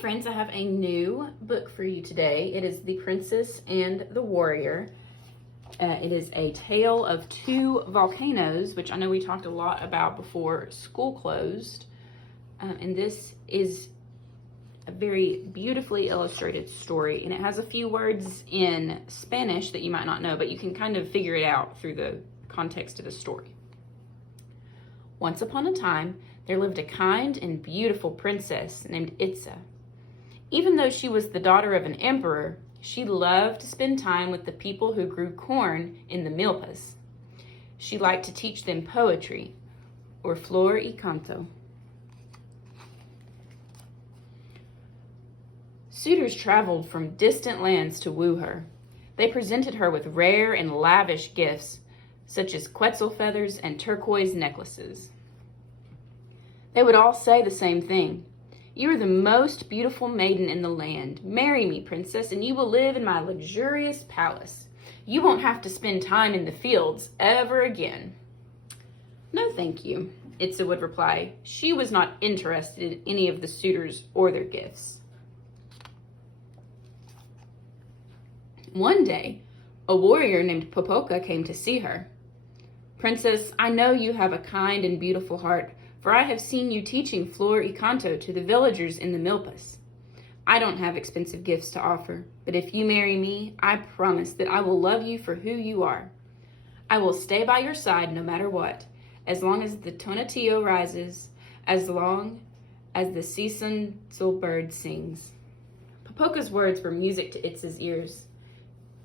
friends, I have a new book for you today. It is The Princess and the Warrior. It is a tale of two volcanoes, which I know we talked a lot about before school closed. And this is a very beautifully illustrated story, and it has a few words in Spanish that you might not know, but you can kind of figure it out through the context of the story. Once upon a time, there lived a kind and beautiful princess named Itza. Even though she was the daughter of an emperor, she loved to spend time with the people who grew corn in the milpas. She liked to teach them poetry, or flor y canto. Suitors traveled from distant lands to woo her. They presented her with rare and lavish gifts, such as quetzal feathers and turquoise necklaces. They would all say the same thing. "You are the most beautiful maiden in the land. Marry me, princess, and you will live in my luxurious palace. You won't have to spend time in the fields ever again." "No, thank you," Itza would reply. She was not interested in any of the suitors or their gifts. One day, a warrior named Popoka came to see her. "Princess, I know you have a kind and beautiful heart, for I have seen you teaching flor y canto to the villagers in the milpas. I don't have expensive gifts to offer, but if you marry me, I promise that I will love you for who you are. I will stay by your side no matter what, as long as the tonatillo rises, as long as the seasonal bird sings." Popoka's words were music to Itza's ears.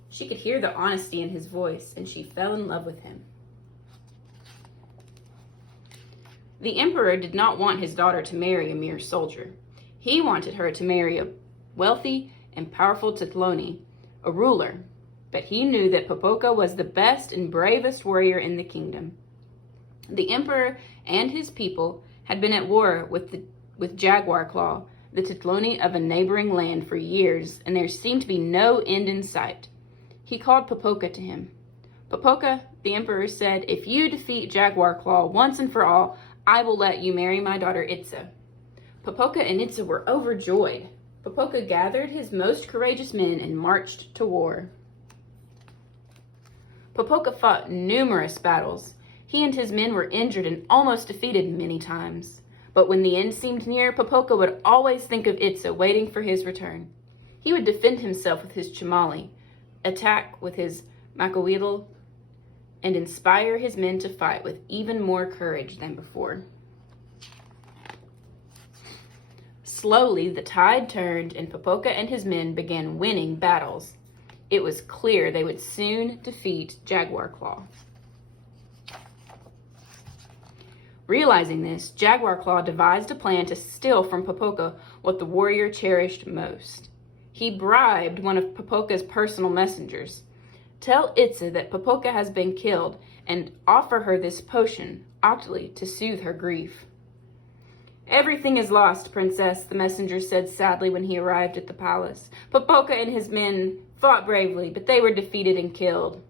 She could hear the honesty in his voice, and she fell in love with him. The emperor did not want his daughter to marry a mere soldier. He wanted her to marry a wealthy and powerful Titloni, a ruler, but he knew that Popoka was the best and bravest warrior in the kingdom. The emperor and his people had been at war with Jaguar Claw, the Titloni of a neighboring land, for years, and there seemed to be no end in sight. He called Popoka to him. "Popoka," the emperor said, "if you defeat Jaguar Claw once and for all, I will let you marry my daughter Itza." Popoka and Itza were overjoyed. Popoka gathered his most courageous men and marched to war. Popoka fought numerous battles. He and his men were injured and almost defeated many times. But when the end seemed near, Popoka would always think of Itza, waiting for his return. He would defend himself with his chamali, attack with his macahuitl, and inspire his men to fight with even more courage than before. Slowly, the tide turned, and Popoka and his men began winning battles. It was clear they would soon defeat Jaguar Claw. Realizing this, Jaguar Claw devised a plan to steal from Popoka what the warrior cherished most. He bribed one of Popoka's personal messengers. "Tell Itza that Popoka has been killed and offer her this potion, Octli, to soothe her grief." "Everything is lost, princess," the messenger said sadly when he arrived at the palace. "Popoka and his men fought bravely, but they were defeated and killed."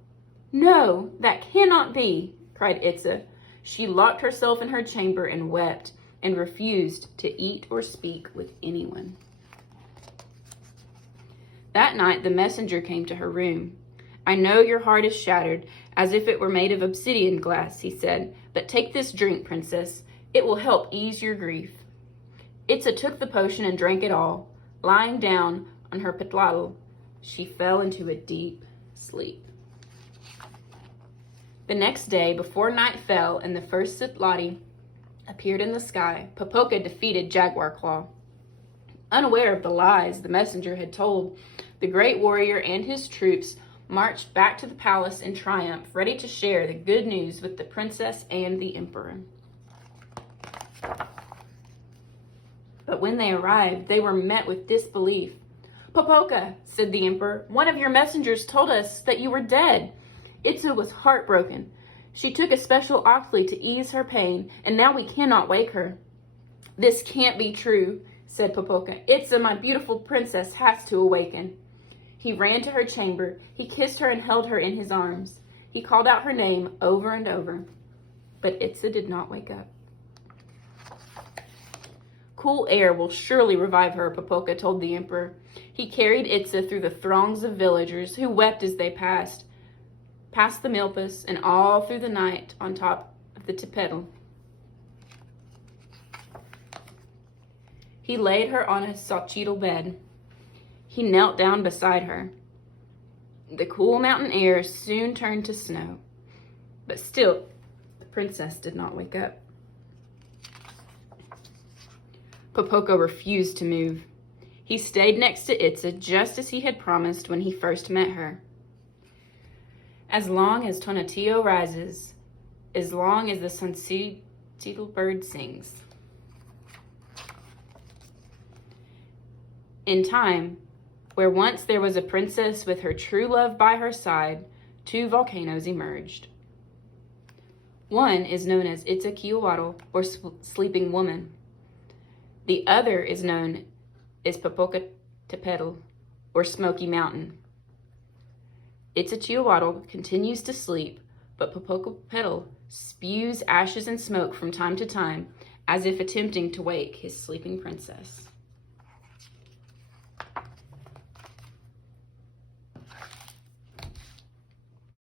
"No, that cannot be," cried Itza. She locked herself in her chamber and wept, and refused to eat or speak with anyone. That night, the messenger came to her room. "I know your heart is shattered, as if it were made of obsidian glass," he said, "but take this drink, princess. It will help ease your grief." Itza took the potion and drank it all. Lying down on her petlatl, she fell into a deep sleep. The next day, before night fell and the first Sitlati appeared in the sky, Popoka defeated Jaguar Claw. Unaware of the lies the messenger had told, the great warrior and his troops marched back to the palace in triumph, ready to share the good news with the princess and the emperor. But when they arrived, they were met with disbelief. "Popoka," said the emperor, "one of your messengers told us that you were dead." Itza was heartbroken. "She took a special Octli to ease her pain, and now we cannot wake her." "This can't be true," said Popoka. "Itza, my beautiful princess, has to awaken." He ran to her chamber. He kissed her and held her in his arms. He called out her name over and over, but Itza did not wake up. cool air will surely revive her, Popoka told the emperor. He carried Itza through the throngs of villagers who wept as they passed the milpas, and all through the night on top of the Tepetl. He laid her on a Xochitl bed. He knelt down beside her. The cool mountain air soon turned to snow, but still the princess did not wake up. Popoka refused to move. He stayed next to Itza just as he had promised when he first met her. As long as Tonatiuh rises, as long as the Xochitl bird sings. In time, where once there was a princess with her true love by her side, two volcanoes emerged. One is known as Itzakiwatl, or Sleeping Woman. The other is known as Popocatépetl, or Smoky Mountain. Itzakiwatl continues to sleep, but Popocatépetl spews ashes and smoke from time to time, as if attempting to wake his sleeping princess.